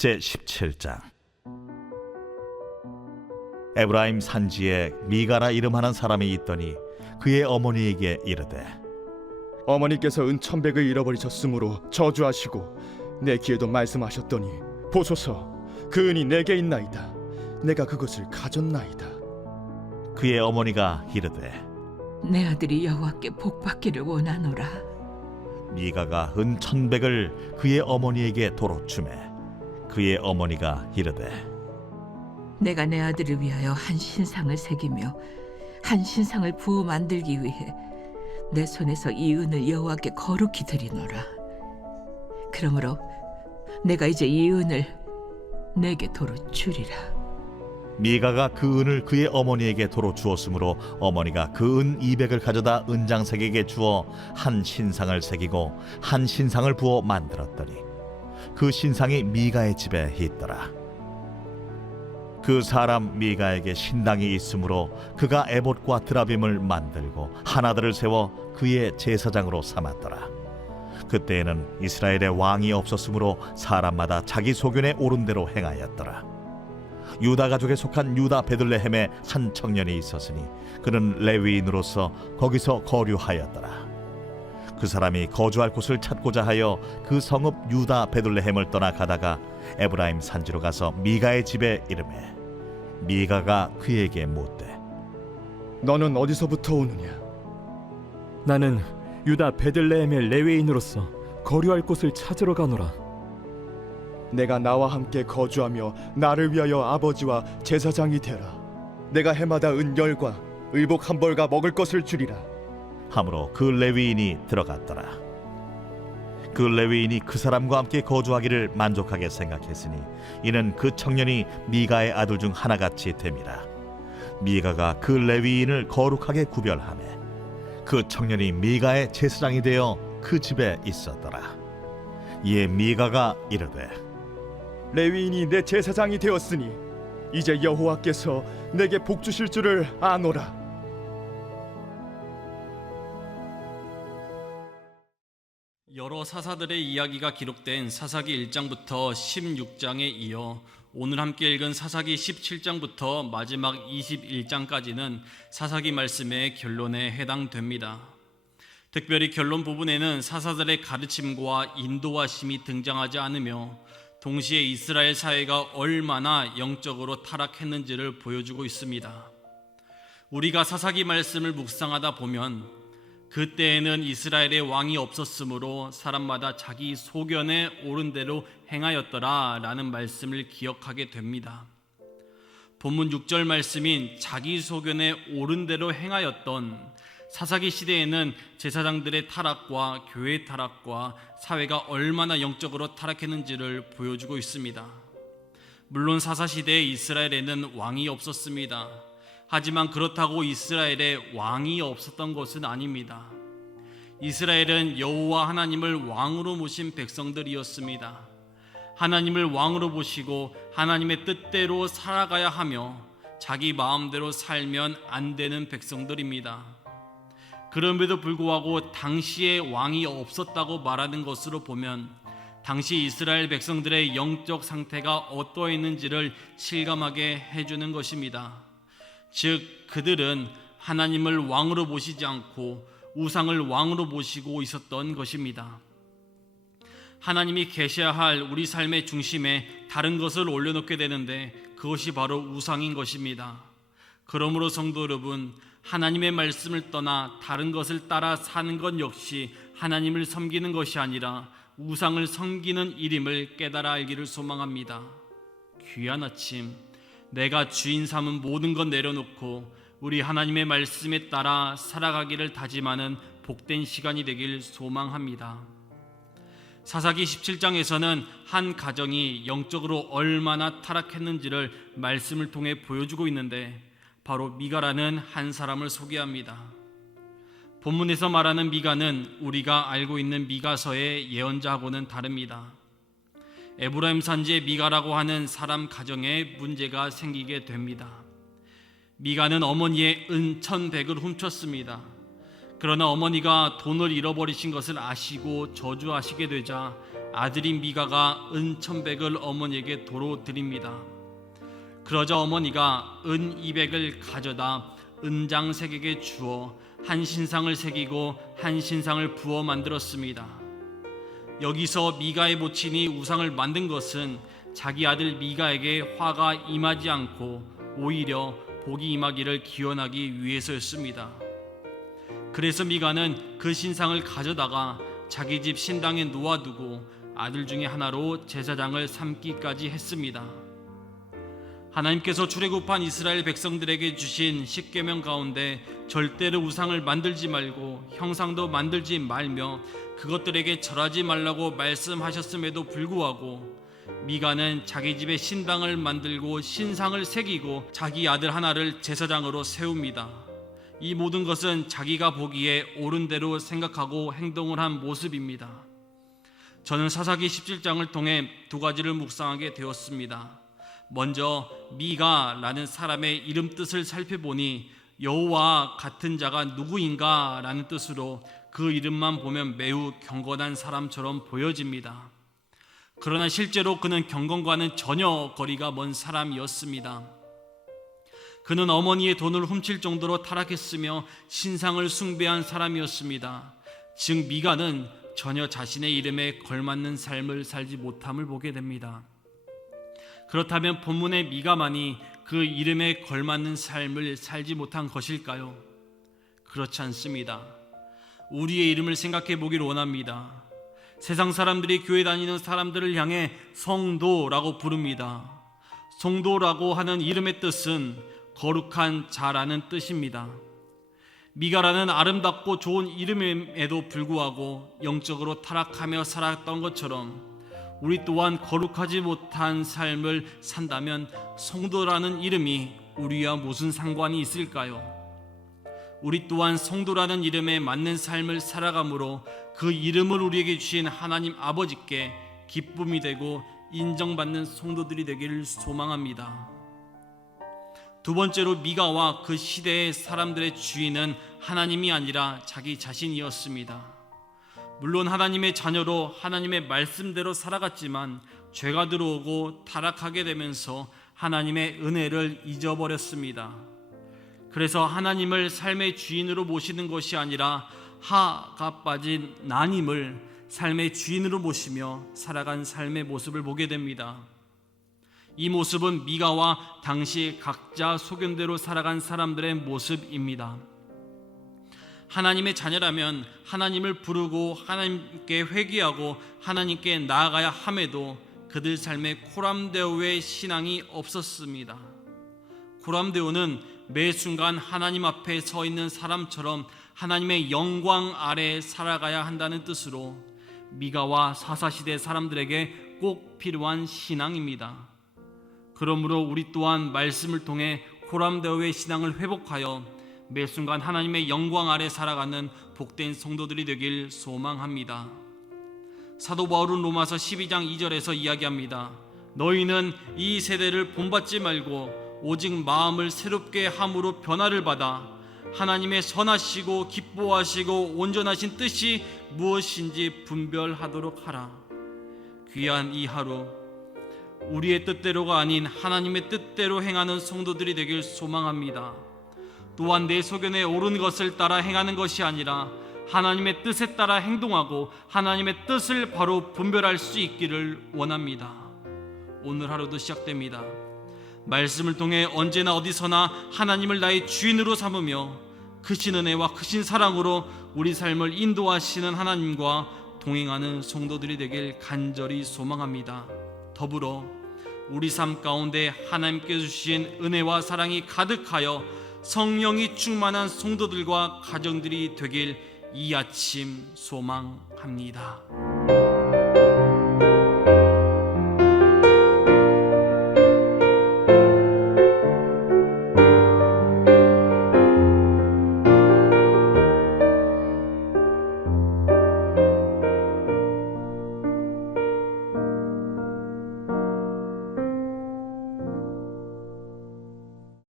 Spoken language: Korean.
제17장. 에브라임 산지에 미가라 이름하는 사람이 있더니 그의 어머니에게 이르되, 어머니께서 은 1,100을 잃어버리셨으므로 저주하시고 내 귀에도 말씀하셨더니 보소서, 그 은이 내게 있나이다. 내가 그것을 가졌나이다. 그의 어머니가 이르되, 내 아들이 여호와께 복받기를 원하노라. 미가가 은 1,100을 그의 어머니에게 도로 주매 그의 어머니가 이르되, 내가 내 아들을 위하여 한 신상을 새기며 한 신상을 부어 만들기 위해 내 손에서 이 은을 여호와께 거룩히 드리노라. 그러므로 내가 이제 이 은을 내게 도로 주리라. 미가가 그 은을 그의 어머니에게 도로 주었으므로 어머니가 그 은 200을 가져다 은장색에게 주어 한 신상을 새기고 한 신상을 부어 만들었더니 그 신상이 미가의 집에 있더라. 그 사람 미가에게 신당이 있으므로 그가 에봇과 드라빔을 만들고 하나들을 세워 그의 제사장으로 삼았더라. 그때에는 이스라엘에 왕이 없었으므로 사람마다 자기 소견에 옳은 대로 행하였더라. 유다 가족에 속한 유다 베들레헴에 한 청년이 있었으니 그는 레위인으로서 거기서 거류하였더라. 그 사람이 거주할 곳을 찾고자 하여 그 성읍 유다 베들레헴을 떠나 가다가 에브라임 산지로 가서 미가의 집에 이르매 미가가 그에게 묻되, 너는 어디서부터 오느냐? 나는 유다 베들레헴의 레위인으로서 거류할 곳을 찾으러 가노라. 내가 나와 함께 거주하며 나를 위하여 아버지와 제사장이 되라. 내가 해마다 은 10과 의복 1벌과 먹을 것을 주리라. 하므로 그 레위인이 들어갔더라. 그 레위인이 그 사람과 함께 거주하기를 만족하게 생각했으니 이는 그 청년이 미가의 아들 중 하나같이 됨이라. 미가가 그 레위인을 거룩하게 구별하매 그 청년이 미가의 제사장이 되어 그 집에 있었더라. 이에 미가가 이르되, 레위인이 내 제사장이 되었으니 이제 여호와께서 내게 복 주실 줄을 아노라. 여러 사사들의 이야기가 기록된 사사기 1장부터 16장에 이어 오늘 함께 읽은 사사기 17장부터 마지막 21장까지는 사사기 말씀의 결론에 해당됩니다. 특별히 결론 부분에는 사사들의 가르침과 인도하심이 등장하지 않으며 동시에 이스라엘 사회가 얼마나 영적으로 타락했는지를 보여주고 있습니다. 우리가 사사기 말씀을 묵상하다 보면 그때에는 이스라엘에 왕이 없었으므로 사람마다 자기 소견에 옳은 대로 행하였더라 라는 말씀을 기억하게 됩니다. 본문 6절 말씀인 자기 소견에 옳은 대로 행하였던 사사기 시대에는 제사장들의 타락과 교회의 타락과 사회가 얼마나 영적으로 타락했는지를 보여주고 있습니다. 물론 사사시대에 이스라엘에는 왕이 없었습니다. 하지만 그렇다고 이스라엘에 왕이 없었던 것은 아닙니다. 이스라엘은 여호와 하나님을 왕으로 모신 백성들이었습니다. 하나님을 왕으로 보시고 하나님의 뜻대로 살아가야 하며 자기 마음대로 살면 안 되는 백성들입니다. 그럼에도 불구하고 당시에 왕이 없었다고 말하는 것으로 보면 당시 이스라엘 백성들의 영적 상태가 어떠했는지를 실감하게 해주는 것입니다. 즉 그들은 하나님을 왕으로 모시지 않고 우상을 왕으로 모시고 있었던 것입니다. 하나님이 계셔야 할 우리 삶의 중심에 다른 것을 올려놓게 되는데 그것이 바로 우상인 것입니다. 그러므로 성도 여러분, 하나님의 말씀을 떠나 다른 것을 따라 사는 것 역시 하나님을 섬기는 것이 아니라 우상을 섬기는 일임을 깨달아 알기를 소망합니다. 귀한 아침, 내가 주인 삼은 모든 것 내려놓고 우리 하나님의 말씀에 따라 살아가기를 다짐하는 복된 시간이 되길 소망합니다. 사사기 17장에서는 한 가정이 영적으로 얼마나 타락했는지를 말씀을 통해 보여주고 있는데 바로 미가라는 한 사람을 소개합니다. 본문에서 말하는 미가는 우리가 알고 있는 미가서의 예언자하고는 다릅니다. 에브라임 산지의 미가라고 하는 사람 가정에 문제가 생기게 됩니다. 미가는 어머니의 은 1,100을 훔쳤습니다. 그러나 어머니가 돈을 잃어버리신 것을 아시고 저주하시게 되자 아들인 미가가 은 1,100을 어머니에게 도로 드립니다. 그러자 어머니가 은 200을 가져다 은장색에게 주어 한 신상을 새기고 한 신상을 부어 만들었습니다. 여기서 미가의 모친이 우상을 만든 것은 자기 아들 미가에게 화가 임하지 않고 오히려 복이 임하기를 기원하기 위해서였습니다. 그래서 미가는 그 신상을 가져다가 자기 집 신당에 놓아두고 아들 중에 하나로 제사장을 삼기까지 했습니다. 하나님께서 출애굽한 이스라엘 백성들에게 주신 십계명 가운데 절대로 우상을 만들지 말고 형상도 만들지 말며 그것들에게 절하지 말라고 말씀하셨음에도 불구하고 미가는 자기 집에 신당을 만들고 신상을 새기고 자기 아들 하나를 제사장으로 세웁니다. 이 모든 것은 자기가 보기에 옳은 대로 생각하고 행동을 한 모습입니다. 저는 사사기 17장을 통해 두 가지를 묵상하게 되었습니다. 먼저 미가라는 사람의 이름 뜻을 살펴보니 여호와 같은 자가 누구인가 라는 뜻으로 그 이름만 보면 매우 경건한 사람처럼 보여집니다. 그러나 실제로 그는 경건과는 전혀 거리가 먼 사람이었습니다. 그는 어머니의 돈을 훔칠 정도로 타락했으며 신상을 숭배한 사람이었습니다. 즉 미가는 전혀 자신의 이름에 걸맞는 삶을 살지 못함을 보게 됩니다. 그렇다면 본문의 미가만이 그 이름에 걸맞는 삶을 살지 못한 것일까요? 그렇지 않습니다. 우리의 이름을 생각해 보길 원합니다. 세상 사람들이 교회 다니는 사람들을 향해 성도라고 부릅니다. 성도라고 하는 이름의 뜻은 거룩한 자라는 뜻입니다. 미가라는 아름답고 좋은 이름임에도 불구하고 영적으로 타락하며 살았던 것처럼 우리 또한 거룩하지 못한 삶을 산다면 성도라는 이름이 우리와 무슨 상관이 있을까요? 우리 또한 성도라는 이름에 맞는 삶을 살아감으로 그 이름을 우리에게 주신 하나님 아버지께 기쁨이 되고 인정받는 성도들이 되기를 소망합니다. 두 번째로 미가와 그 시대의 사람들의 주인은 하나님이 아니라 자기 자신이었습니다. 물론 하나님의 자녀로 하나님의 말씀대로 살아갔지만 죄가 들어오고 타락하게 되면서 하나님의 은혜를 잊어버렸습니다. 그래서 하나님을 삶의 주인으로 모시는 것이 아니라 하가 빠진 나님을 삶의 주인으로 모시며 살아간 삶의 모습을 보게 됩니다. 이 모습은 미가와 당시 각자 소견대로 살아간 사람들의 모습입니다. 하나님의 자녀라면 하나님을 부르고 하나님께 회개하고 하나님께 나아가야 함에도 그들 삶에 코람데오의 신앙이 없었습니다. 코람데오는 매 순간 하나님 앞에 서 있는 사람처럼 하나님의 영광 아래 살아가야 한다는 뜻으로 미가와 사사시대 사람들에게 꼭 필요한 신앙입니다. 그러므로 우리 또한 말씀을 통해 코람데오의 신앙을 회복하여 매 순간 하나님의 영광 아래 살아가는 복된 성도들이 되길 소망합니다. 사도 바울은 로마서 12장 2절에서 이야기합니다. 너희는 이 세대를 본받지 말고 오직 마음을 새롭게 함으로 변화를 받아 하나님의 선하시고 기뻐하시고 온전하신 뜻이 무엇인지 분별하도록 하라. 귀한 이 하루 우리의 뜻대로가 아닌 하나님의 뜻대로 행하는 성도들이 되길 소망합니다. 또한 내 소견에 옳은 것을 따라 행하는 것이 아니라 하나님의 뜻에 따라 행동하고 하나님의 뜻을 바로 분별할 수 있기를 원합니다. 오늘 하루도 시작됩니다. 말씀을 통해 언제나 어디서나 하나님을 나의 주인으로 삼으며 크신 은혜와 크신 사랑으로 우리 삶을 인도하시는 하나님과 동행하는 성도들이 되길 간절히 소망합니다. 더불어 우리 삶 가운데 하나님께 주신 은혜와 사랑이 가득하여 성령이 충만한 성도들과 가정들이 되길 이 아침 소망합니다.